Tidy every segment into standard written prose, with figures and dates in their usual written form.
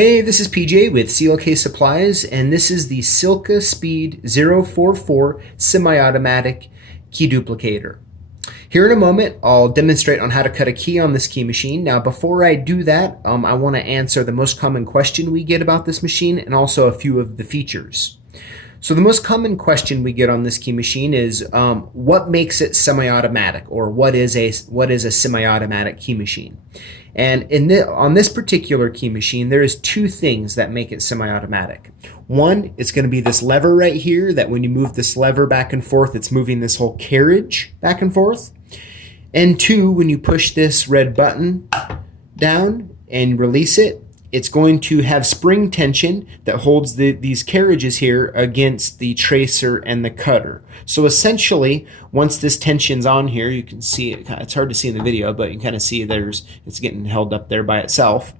Hey, this is PJ with CLK Supplies, and this is the Silca Speed 044 semi-automatic key duplicator. Here in a moment, I'll demonstrate on how to cut a key on this key machine. Now, before I do that, I want to answer the most common question we get about this machine and also a few of the features. So the most common question we get on this key machine is what makes it semi-automatic, or what is a semi-automatic key machine? And on this particular key machine, there is two things that make it semi-automatic. One, it's going to be this lever right here, that when you move this lever back and forth, it's moving this whole carriage back and forth. And two, when you push this red button down and release it, it's going to have spring tension that holds these carriages here against the tracer and the cutter. So essentially, once this tension's on here, you can see it. It's hard to see in the video, but you can kind of see it's getting held up there by itself.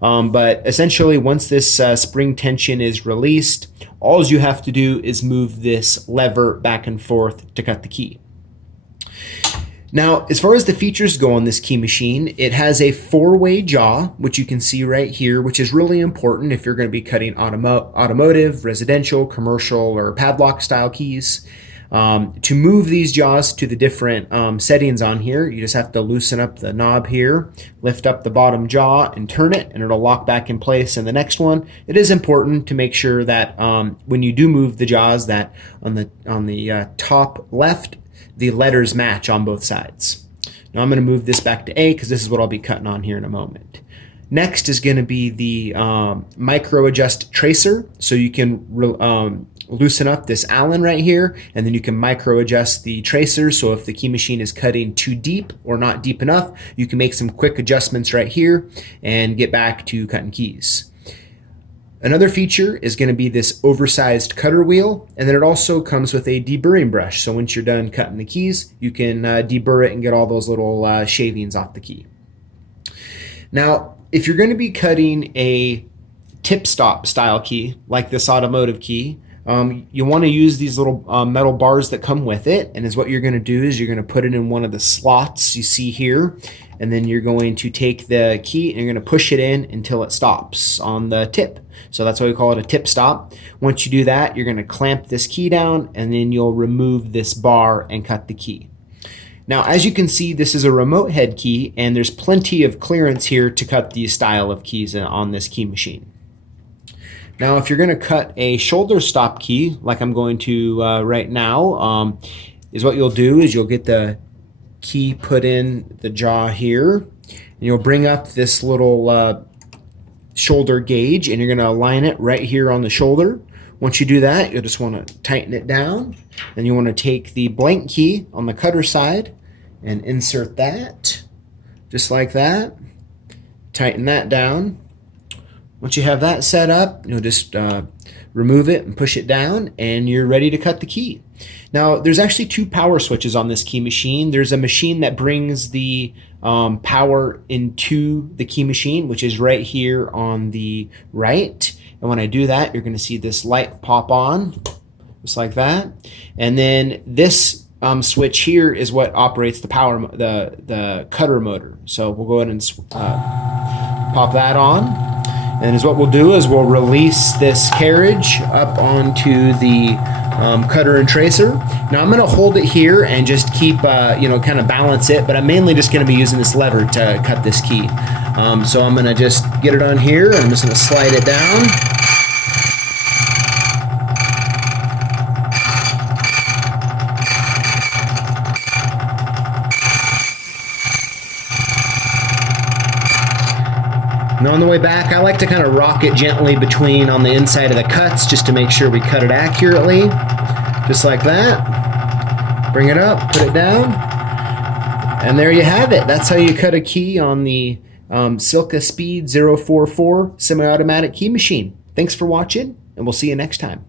But essentially, once this spring tension is released, all you have to do is move this lever back and forth to cut the key. Now, as far as the features go on this key machine, it has a four-way jaw, which you can see right here, which is really important if you're going to be cutting automotive, residential, commercial, or padlock style keys. To move these jaws to the different settings on here, you just have to loosen up the knob here, lift up the bottom jaw and turn it, and it'll lock back in place in the next one. It is important to make sure that when you do move the jaws, that on the top left, the letters match on both sides. Now I'm going to move this back to A because this is what I'll be cutting on here in a moment. Next is going to be the micro adjust tracer, so you can loosen up this Allen right here, and then you can micro adjust the tracer, so if the key machine is cutting too deep or not deep enough, you can make some quick adjustments right here and get back to cutting keys. Another feature is going to be this oversized cutter wheel, and then it also comes with a deburring brush. So once you're done cutting the keys, you can deburr it and get all those little shavings off the key. Now, if you're going to be cutting a tip stop style key, like this automotive key, you want to use these little metal bars that come with it, and what you're going to do is you're going to put it in one of the slots you see here, and then you're going to take the key and you're going to push it in until it stops on the tip. So that's why we call it a tip stop. Once you do that, you're going to clamp this key down, and then you'll remove this bar and cut the key. Now, as you can see, this is a remote head key, and there's plenty of clearance here to cut these style of keys on this key machine. Now, if you're going to cut a shoulder stop key, like I'm going to right now, is what you'll do is you'll get the key put in the jaw here, and you'll bring up this little shoulder gauge, and you're going to align it right here on the shoulder. Once you do that, you'll just want to tighten it down. Then you want to take the blank key on the cutter side and insert that, just like that. Tighten that down. Once you have that set up, you'll just remove it and push it down, and you're ready to cut the key. Now, there's actually two power switches on this key machine. There's a machine that brings the power into the key machine, which is right here on the right. And when I do that, you're going to see this light pop on, just like that. And then this switch here is what operates the the cutter motor. So we'll go ahead and pop that on. And what we'll do is we'll release this carriage up onto the cutter and tracer. Now I'm going to hold it here and just keep, kind of balance it, but I'm mainly just going to be using this lever to cut this key. So I'm going to just get it on here, and I'm just going to slide it down. Now on the way back, I like to kind of rock it gently on the inside of the cuts just to make sure we cut it accurately. Just like that. Bring it up, put it down, and there you have it. That's how you cut a key on the Silca Speed 044 semi-automatic key machine. Thanks for watching, and we'll see you next time.